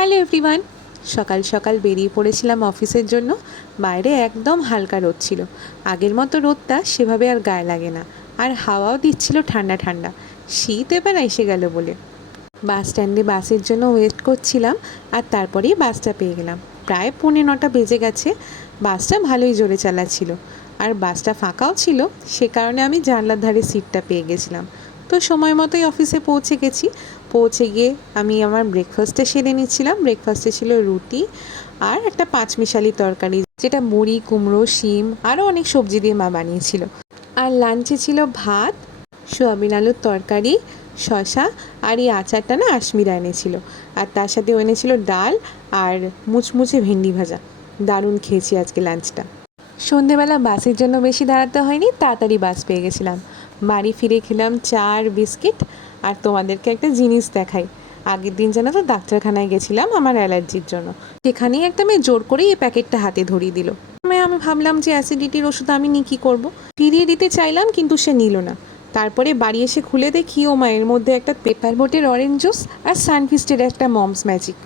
Hello everyone. সকাল সকাল বেরিয়ে পড়েছিলাম অফিসের জন্য। বাইরে একদম হালকা রোদ ছিল। আগের মতো রোদটা সেভাবে আর গায়ে লাগে না, আর হাওয়াও দিচ্ছিল ঠান্ডা ঠান্ডা। শীত এবার এসে গেল বলে বাস স্ট্যান্ডে বাসের জন্য ওয়েট করছিলাম, আর তারপরেই বাসটা পেয়ে গেলাম। প্রায় 9:45 বেজে গেছে। বাসটা ভালোই জোরে চালাচ্ছিল, আর বাসটা ফাঁকাও ছিল, সে কারণে আমি জানলার ধারে সিটটা পেয়ে গেছিলাম। তো সময় মতোই অফিসে পৌঁছে গেছি। পৌঁছে গিয়ে আমি আমার ব্রেকফাস্টে সেরে নিচ্ছিলাম। ব্রেকফাস্টে ছিল রুটি আর একটা পাঁচমিশালি তরকারি, যেটা মুড়ি, কুমড়ো, শিম আরও অনেক সবজি দিয়ে মা বানিয়েছিল। আর লাঞ্চে ছিল ভাত, সোয়াবিন আলুর তরকারি, শশা, আর এই আচারটা না আশমিরা এনেছিল। আর তার সাথে এনেছিল ডাল আর মুচমুচে ভেন্ডি ভাজা। দারুণ খেয়েছি আজকে লাঞ্চটা। সন্ধেবেলা বাসের জন্য বেশি দাঁড়াতে হয়নি, তাড়াতাড়ি বাস পেয়ে গেছিলাম। বাড়ি ফিরে খেলাম চা আর বিস্কিট। আর তোমাদেরকে একটা জিনিস দেখাই। আগের দিন জানো তো ডাক্তারখানায় গেছিলাম আমার অ্যালার্জির জন্য। সেখানেই একটা মেয়ে জোর করেই এই প্যাকেটটা হাতে ধরিয়ে দিল। আমি ভাবলাম যে অ্যাসিডিটির ওষুধ আমি নিয়ে কী করবো, ফিরিয়ে দিতে চাইলাম, কিন্তু সে নিল না। তারপরে বাড়ি এসে খুলে দেখি ও মায়ের মধ্যে একটা পেপার বোটের অরেঞ্জ জুস আর সানফিস্টের একটা মমস ম্যাজিক।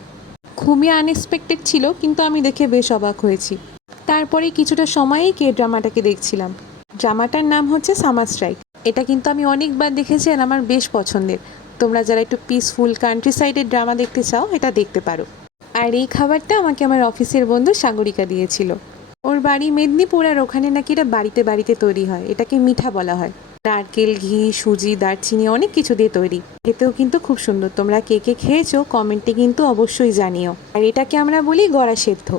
খুবই আনএক্সপেক্টেড ছিল, কিন্তু আমি দেখে বেশ অবাক হয়েছি। তারপরে কিছুটা সময়ই কে ড্রামাটাকে দেখছিলাম। ড্রামাটার নাম হচ্ছে সামার স্ট্রাইক। এটা কিন্তু আমি অনেকবার দেখেছি আর আমার বেশ পছন্দের। তোমরা যারা একটু পিসফুল কান্ট্রি সাইডের ড্রামা দেখতে চাও, এটা দেখতে পারো। আর এই খাবারটা আমাকে আমার অফিসের বন্ধু সাগরিকা দিয়েছিল। ওর বাড়ি মেদিনীপুর, আর ওখানে নাকি এটা বাড়িতে বাড়িতে তৈরি হয়। এটাকে মিঠা বলা হয়। নারকেল, ঘি, সুজি, দারচিনি অনেক কিছু দিয়ে তৈরি। খেতেও কিন্তু খুব সুন্দর। তোমরা কে কে খেয়েছো কমেন্টে কিন্তু অবশ্যই জানিও। আর এটাকে আমরা বলি গড়া সেদ্ধ।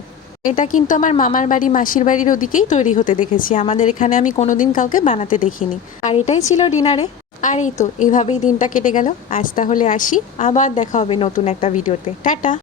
এটা কিন্তু আমার মামার বাড়ি, মাসির বাড়ির ওদিকেই তৈরি হতে দেখেছি। আমাদের এখানে আমি কোনোদিন কাউকে বানাতে দেখিনি। আর এটাই ছিল ডিনারে। আর এই তো এইভাবেই দিনটা কেটে গেল। আজ তাহলে আসি, আবার দেখা হবে নতুন একটা ভিডিওতে। টাটা।